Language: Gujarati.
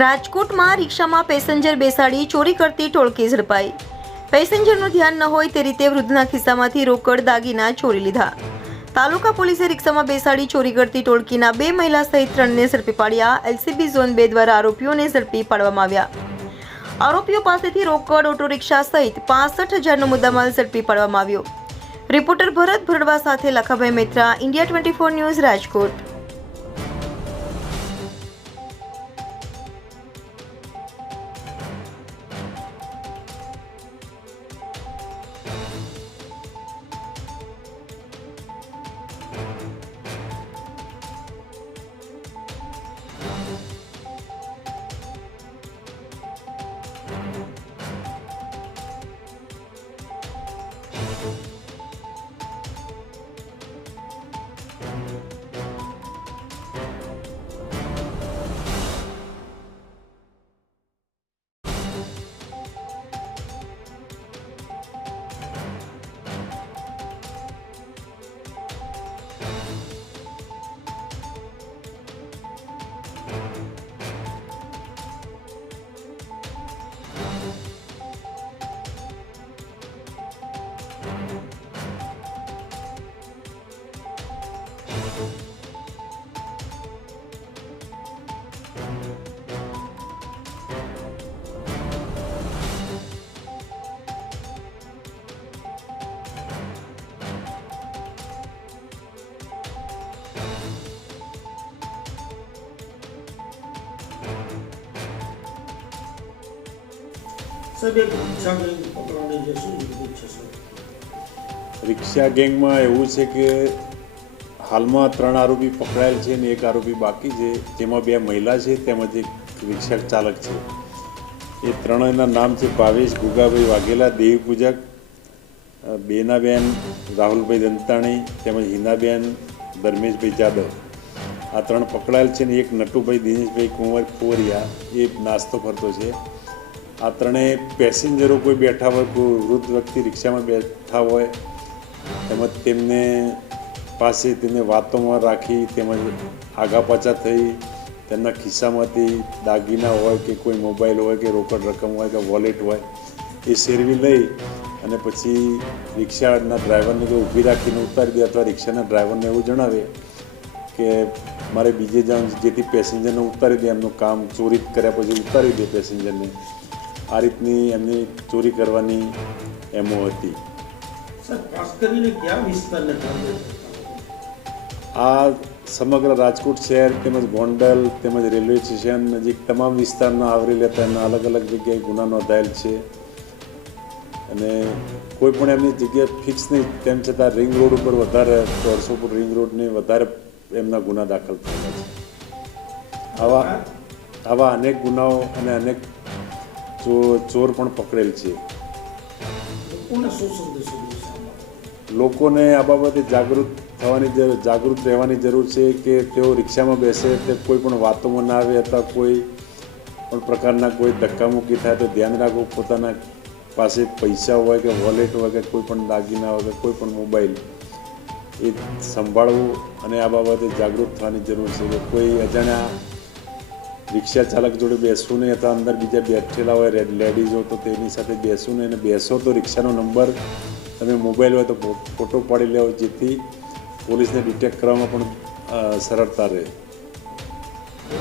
રાજકોટમાં રિક્ષામાં પેસેન્જર બેસાડી ચોરી કરતી ટોળકી ઝડપાઈ। પેસેન્જરનું ધ્યાન ન હોય તે રીતે વૃદ્ધના ખિસ્સામાંથી રોકડ દાગીના ચોરી લીધા। તાલુકા પોલીસે રિક્ષામાં બેસાડી ચોરી કરતી ટોળકીના 2 મહિલા સહિત 3ને ઝડપી પાડ્યા। એલસીબી ઝોન 2 દ્વારા આરોપીઓને ઝડપી પાડવામાં આવ્યા। આરોપીઓ પાસેથી રોકડ, ઓટો રિક્ષા સહિત 65,000નો મુદ્દામાલ ઝડપી પાડવામાં આવ્યો। રિપોર્ટર ભરત ભરડવા સાથે લખાભાઈ મેત્રા, ઇન્ડિયા 24 ન્યૂઝ, રાજકોટ। રિક્ષા ગેંગમાં એવું છે કે હાલમાં 3 આરોપી પકડાયેલ છે અને 1 આરોપી બાકી છે, જેમાં 2 મહિલા છે તેમજ એક રિક્ષા ચાલક છે। એ ત્રણેયના નામ છે ભાવેશ ગુગાભાઈ વાઘેલા, દેવી પૂજક, બેનાબેન રાહુલભાઈ દંતાણી તેમજ હિનાબેન ધર્મેશભાઈ જાદવ। આ 3 પકડાયેલ છે ને એક નટુભાઈ દિનેશભાઈ કુંવરિયા એ નાસ્તો ફરતો છે। આ 3 પેસેન્જરો કોઈ બેઠા હોય, કોઈ વૃદ્ધ વ્યક્તિ રિક્ષામાં બેઠા હોય તેમજ તેમને પાસે તેમને વાતોમાં રાખી તેમજ આગા પાછા થઈ તેમના ખિસ્સામાંથી દાગીના હોય કે કોઈ મોબાઈલ હોય કે રોકડ રકમ હોય કે વોલેટ હોય એ શેરવી લઈ અને પછી રિક્ષાના ડ્રાઈવરને જો ઊભી રાખીને ઉતારી દે અથવા રિક્ષાના ડ્રાઈવરને એવું જણાવે કે મારે બીજે જવાનું, જેથી પેસેન્જરને ઉતારી દે, એમનું કામ ચોરી કર્યા પછી ઉતારી દે પેસેન્જરને। આ રીતની એમની ચોરી કરવાની એમો હતી। આ સમગ્ર રાજકોટ શહેર તેમજ ગોંડલ તેમજ રેલવે સ્ટેશન નજીક તમામ વિસ્તારના આવરી લેતા એમના અલગ અલગ જગ્યાએ ગુના નોંધાયેલ છે અને કોઈ પણ એમની જગ્યાએ ફિક્સ નહીં, તેમ છતાં રિંગ રોડ ઉપર વધારે, હરસોપુર રિંગ રોડને વધારે એમના ગુના દાખલ થયેલા છે। આવા અનેક ગુનાઓ અને અનેક ચોર પણ પકડેલ છે। લોકોને આ બાબતે જાગૃત રહેવાની જરૂર છે કે તેઓ રિક્ષામાં બેસે તે કોઈ પણ વાતોમાં ના આવે અથવા કોઈ પણ પ્રકારના કોઈ ધક્કામુક્કી થાય તો ધ્યાન રાખવું, પોતાના પાસે પૈસા હોય કે વોલેટ હોય કે કોઈ પણ દાગીના હોય કે કોઈ પણ મોબાઈલ એ સંભાળવું અને આ બાબતે જાગૃત થવાની જરૂર છે કે કોઈ અજાણ્યા રિક્ષા ચાલક જોડે બેસવું નહીં અથવા અંદર બીજા બેઠેલા હોય લેડીઝો તો તેની સાથે બેસવું નહીં, અને બેસો તો રિક્ષાનો નંબર તમે મોબાઈલ હોય તો ફોટો પાડી લેવો, જેથી પોલીસને ડિટેક્ટ કરવામાં પણ સરળતા રહે।